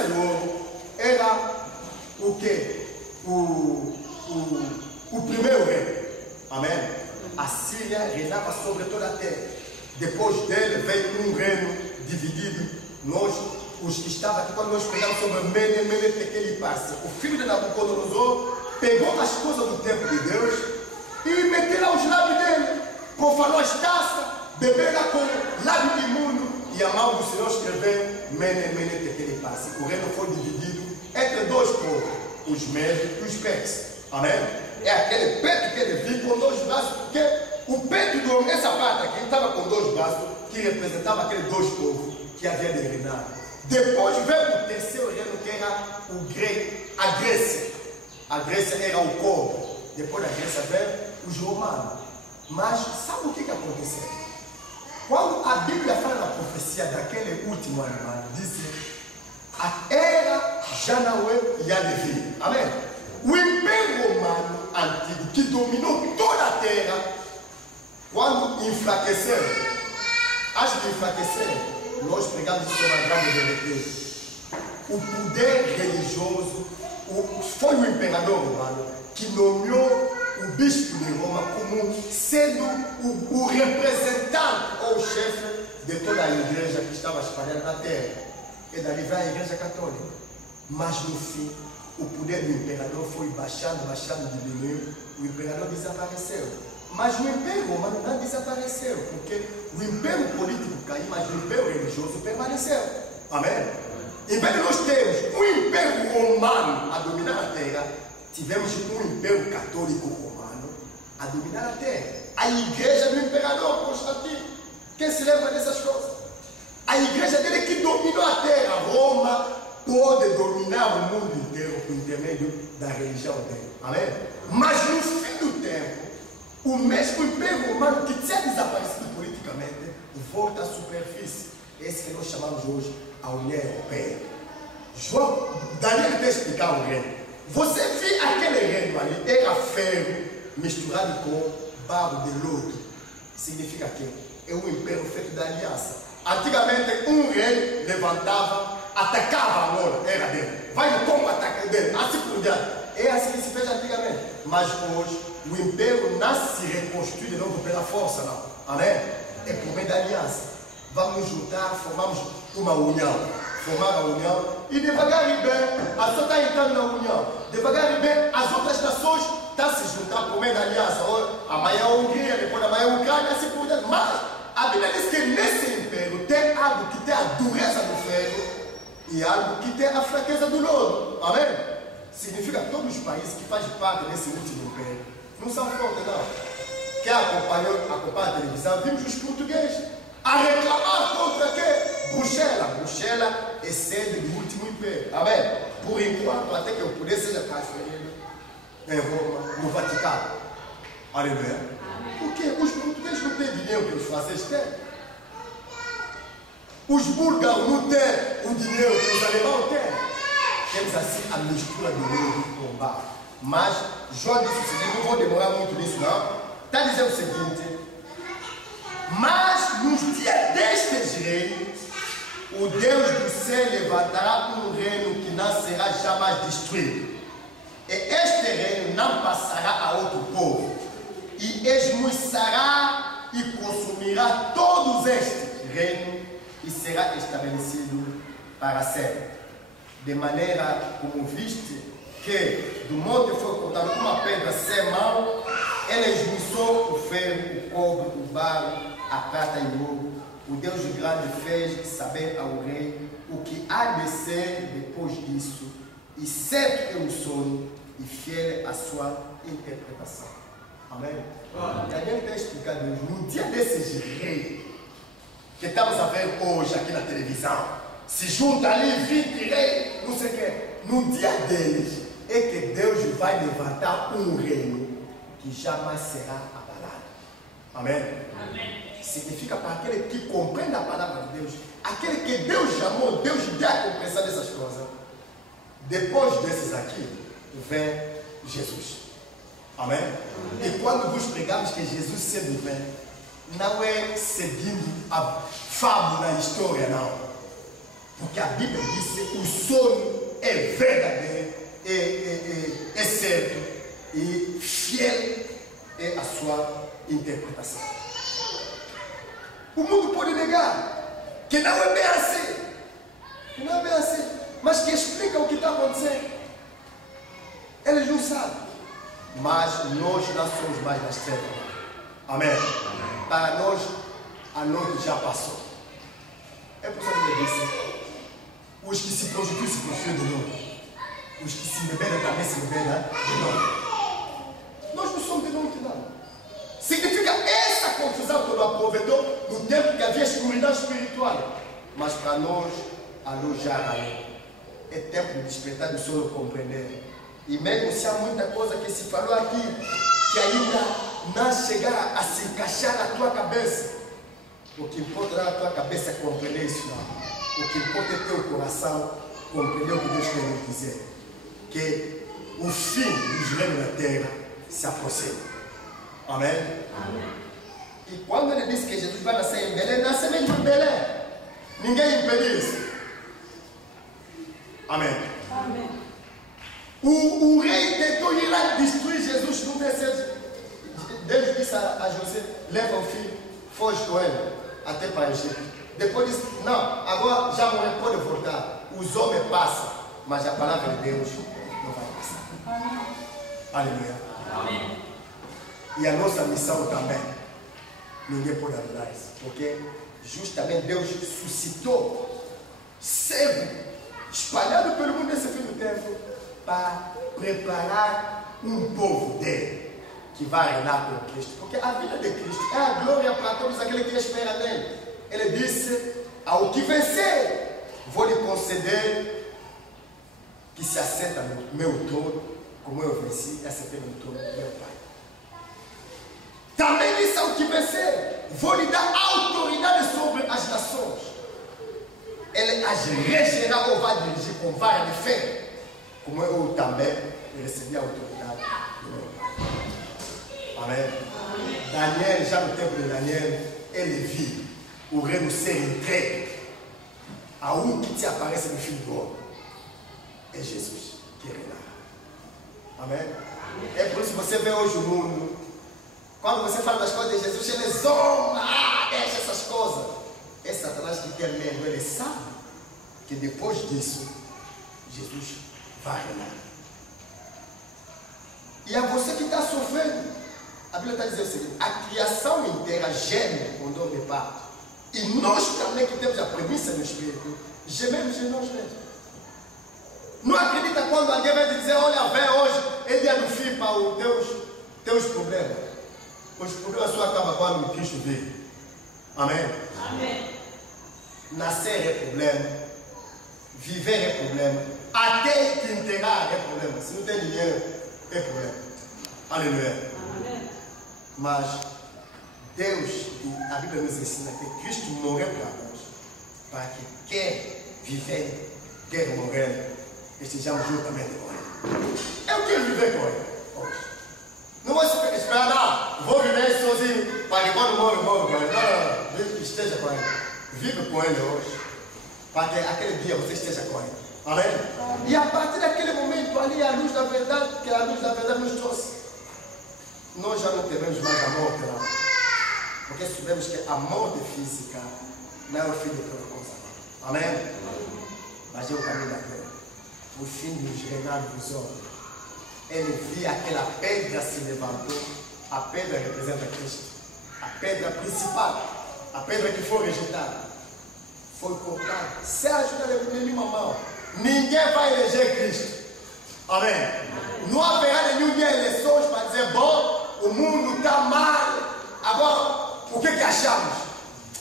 prata e ouro era o quê? O primeiro reino. Amém? A Síria reinava sobre toda a terra. Depois dele veio um reino dividido. Nós, os que estavam aqui, quando nós pegamos sobre Mene, Tekel e Parsi, o filho de Nabucodonosor pegou as coisas do templo de Deus e meteu aos lábios dele, profanou as taças, bebeu com lábio imundo, e a mão do Senhor escreveu Mene, Tekel e Parsi. O reino foi dividido entre dois povos, os Medes e os Persas. Amém? É aquele peito que ele viu com dois braços, porque o peito do homem, essa parte aqui, estava com dois braços, que representava aqueles dois povos que havia de reinar. Depois veio o terceiro reino, que era o grego, a Grécia. A Grécia era o corpo. Depois da Grécia veio os romanos. Mas sabe o que aconteceu? Quando a Bíblia fala na profecia daquele último animal, diz: a era já não é e há de vir. Amém? O Império Romano antigo, que dominou toda a terra, quando enfraqueceu, acho que enfraqueceu, nós pregamos sobre a grande verdade. O poder religioso foi o imperador romano que nomeou o bispo de Roma como sendo o representante ou o chefe de toda a igreja que estava espalhada na terra. E dali veio a igreja católica. Mas no fim, o poder do imperador foi baixando, diminuiu. O imperador desapareceu. Mas o Império Romano não desapareceu, porque o Império político caiu, mas o Império religioso permaneceu. Amém? Em vez de nós termos um Império Romano a dominar a terra, tivemos um Império Católico Romano a dominar a terra. A igreja do Imperador Constantino. Quem se lembra dessas coisas? A igreja dele que dominou a terra. Roma pode dominar o mundo inteiro por intermédio da religião dele. Amém? Mas no fim do tempo, o mesmo Império Romano que tinha desaparecido politicamente volta à superfície. Esse que nós chamamos hoje a União Europeia. Daniel vai explicar o reino. Você viu aquele reino ali, era ferro misturado com barro de lodo. Significa que é um império feito da aliança. Antigamente, um rei levantava, atacava a outra, era dele. Vai no tombo, ataca dele, assim por diante. É assim que se fez antigamente. Mas hoje, o império não se reconstrui de novo pela força, não. Amém? É por meio da aliança. Vamos juntar, formamos uma união. Formar a união. E devagar e bem, a só está entrando na união. Devagar e bem, as outras nações estão se juntando por meio da aliança. Amanhã a Hungria, depois amanhã a Ucrânia, assim por diante. Mas a Bíblia diz que nesse império tem algo que tem a dureza do ferro e algo que tem a fraqueza do lodo. Amém? Significa que todos os países que fazem parte desse último império não são fortes, não. Quem acompanha a televisão, vimos os portugueses a reclamar contra quê? Bruxelas. Bruxelas é sede do último império. Amém? Por enquanto, até que o poder seja transferido em Roma, no Vaticano. Aleluia. Porque os portugueses não têm dinheiro que os franceses têm. Os búlgaros não têm o dinheiro que os alemães têm. Temos assim a mistura do meio com barro. Mas João disse o seguinte, não vou demorar muito nisso não. Está dizendo o seguinte: mas nos dias destes reinos, o Deus do céu levantará um reino que não será jamais destruído. E este reino não passará a outro povo. E esmuiçará e consumirá todos estes reinos e será estabelecido para sempre. De maneira como viste que do monte foi cortado uma pedra sem mão, ela esmiuçou o ferro, o cobre, o barro, a prata e o ouro. O Deus grande fez saber ao rei o que há de ser depois disso, e certo é o sonho, e fiel a sua interpretação. Amém? Daniel está explicando no dia desses reis que estamos a ver hoje aqui na televisão, se junta ali 20 reis, não sei o quê. No dia deles é que Deus vai levantar um reino que jamais será abalado. Amém? Amém. Significa para aquele que compreende a palavra de Deus, aquele que Deus chamou, Deus deu a compreensão dessas coisas. Depois desses aqui, vem Jesus. Amém? Amém? E quando vos pregamos que Jesus cedo vem, não é seguindo a fábula, a história, não. Porque a Bíblia diz que o sonho é verdadeiro, é certo e fiel é a sua interpretação. O mundo pode negar que não é bem assim, mas que explica o que está acontecendo. Eles não sabem, mas nós não somos mais das trevas. Amém? Para nós, a noite já passou. É por isso que ele disse: os que se prostituem de novo. Os que se embebedam também se embebedam de novo. Nós não somos de noite, não. Significa essa confusão que ele aproveitou no tempo que havia escuridão espiritual. Mas para nós, a luz já raiou. É tempo de despertar do sono compreender. E mesmo se há muita coisa que se falou aqui, que ainda não chegar a se encaixar na tua cabeça, o que importa na tua cabeça é compreender isso não. O que importa é teu coração compreender o que Deus quer nos dizer. Que o fim dos reinos da terra se aproxima. Amém? Amém? E quando ele disse que Jesus vai nascer em Belém, nasce mesmo em Belém. Ninguém impediu isso. Amém? Amém. O rei tentou ir lá destruir Jesus no desejo. Deus disse a José: leva o filho, foge com ele até para o Egito. Depois disse: não, agora já morreu, pode voltar. Os homens passam, mas a palavra de Deus não vai passar. Amém. Aleluia. Amém. E a nossa missão também, ninguém pode anular isso, porque justamente Deus suscitou servo espalhado pelo mundo nesse fim do tempo para preparar um povo dele que vai reinar com Cristo, porque a vida de Cristo é a glória para todos aqueles que esperam nele. Ele disse: ao que vencer, vou lhe conceder que se assenta no meu trono, como eu venci e assentei no trono do meu Pai. Também disse: ao que vencer, vou lhe dar autoridade sobre as nações. Ele as regerá ou vai dirigir com vara de ferro, como eu também recebi a autoridade do meu Pai. Amém? Daniel, já no tempo de Daniel, ele viu o reino ser entregue a um que te aparece no filho do homem. É Jesus que reinará. Amém? É por isso que você vê hoje o mundo, quando você fala das coisas de Jesus, ele zomba, deixa essas coisas. É Satanás que tem medo. Ele sabe que depois disso, Jesus vai reinar. E a você que está sofrendo, a Bíblia está dizendo o seguinte: a criação inteira geme com dor de parto. E nós também que temos a premissa no Espírito, gememos em nós mesmos. Não acredita quando alguém vai te dizer: olha, vem hoje, é dia do fim para os teus problemas. Os problemas só acabam quando o Cristo veio. Amém? Amém. Nascer é problema, viver é problema, até te enterrar é problema. Se não tem dinheiro, é problema. Aleluia. Amém. Mas Deus, a Bíblia nos ensina que Cristo morreu para nós, para que quer viver, quer morrer, estejamos juntamente com Ele. Eu quero viver com Ele hoje. Não vou esperar, não, vou viver sozinho, para que quando morre com Ele. Não, esteja com Ele. Vive com Ele hoje, para que aquele dia você esteja com Ele. Amém? E a partir daquele momento, ali a luz da verdade, que a luz da verdade nos trouxe, nós já não teremos mais a morte, não. Porque sabemos que a morte física não é o fim de toda coisa. Amém? Mas é o caminho da terra. O fim dos reinados dos homens. Ele via aquela pedra se levantou. A pedra representa Cristo. A pedra principal. A pedra que foi rejeitada. Foi cortada. Sem a ajuda de nenhuma mão. Ninguém vai eleger Cristo. Amém? Não haverá nenhum dia eleições para dizer: bom, o mundo está mal. Agora, o que achamos?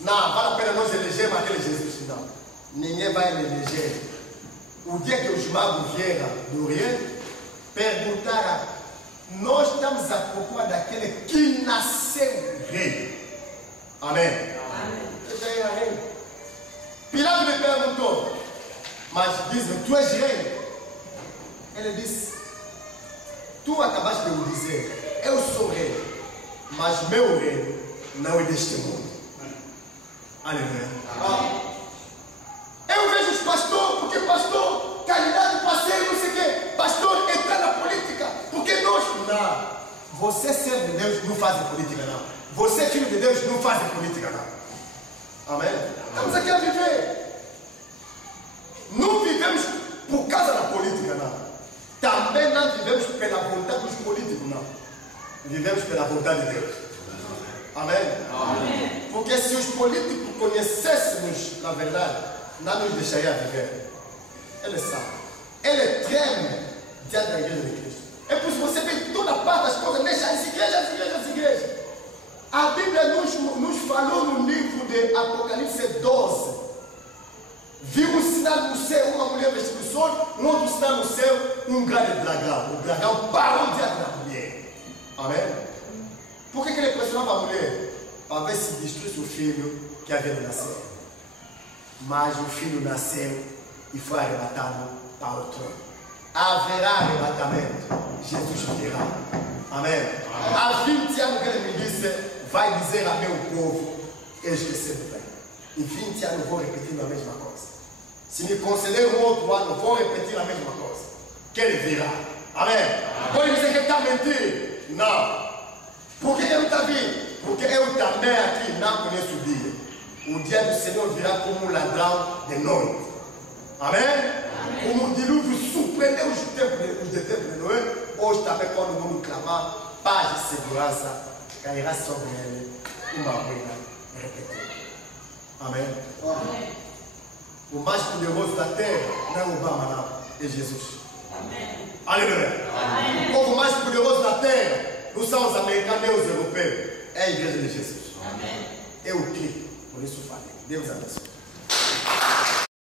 Não, vale a pena nós elegermos aquele Jesus. Não. Ninguém vai eleger. O dia que os magos vieram do Oriente, perguntaram: nós estamos à procura daquele que nasceu rei. Amém? Eu já era rei. Pilatos me perguntou: mas diz-me, tu és rei? Ele disse: tu acabaste de me dizer, eu sou rei, mas meu reino não é deste mundo. Aleluia. Eu vejo os Você servo de Deus não faz política, não. Você filho de Deus não faz política, não. Amém? Estamos aqui a viver. Não vivemos por causa da política, não. Também não vivemos pela vontade dos políticos, não. Vivemos pela vontade de Deus. Amém? Amém? Porque se os políticos conhecêssemos, na verdade, não nos deixaria viver. Ele sabe. Ele treme diante da igreja de Cristo. É por isso que você vê em toda parte das coisas, deixa as igrejas. A Bíblia nos falou no livro de Apocalipse 12. Viu um sinal no céu, uma mulher vestida de sol, um outro sinal no céu, um grande dragão. O dragão parou diante da mulher. Amém? Por que ele pressionava a mulher? Para ver se destruísse o filho que havia de nascer. Mas o filho nasceu e foi arrebatado para o trono. Haverá arrebatamento. Jesus virá. Amém? Há 20 anos que ele me disse, vai dizer a meu povo, eis que cedo vem. Em 20 anos vou repetir a mesma coisa. Se me conceder um outro ano, vou repetir a mesma coisa. Que ele virá. Amém? Pode dizer que ele está mentindo? Não. Por que ele não está vindo? Porque eu também aqui não conheço o dia. O dia do Senhor virá como um ladrão de noite. Amém? Como um dilúvio surpreendeu os tempos de Noé. Hoje também, quando o mundo clamar, paz e segurança, cairá sobre ele uma ruína repetida. Amém? Amém? O mais poderoso da terra não é Obama, não. É Jesus. Amém. Aleluia. Amém. O povo mais poderoso da terra não são os americanos nem os europeus. É a igreja de Jesus. Amém. Eu creio. Por isso falei. Deus abençoe.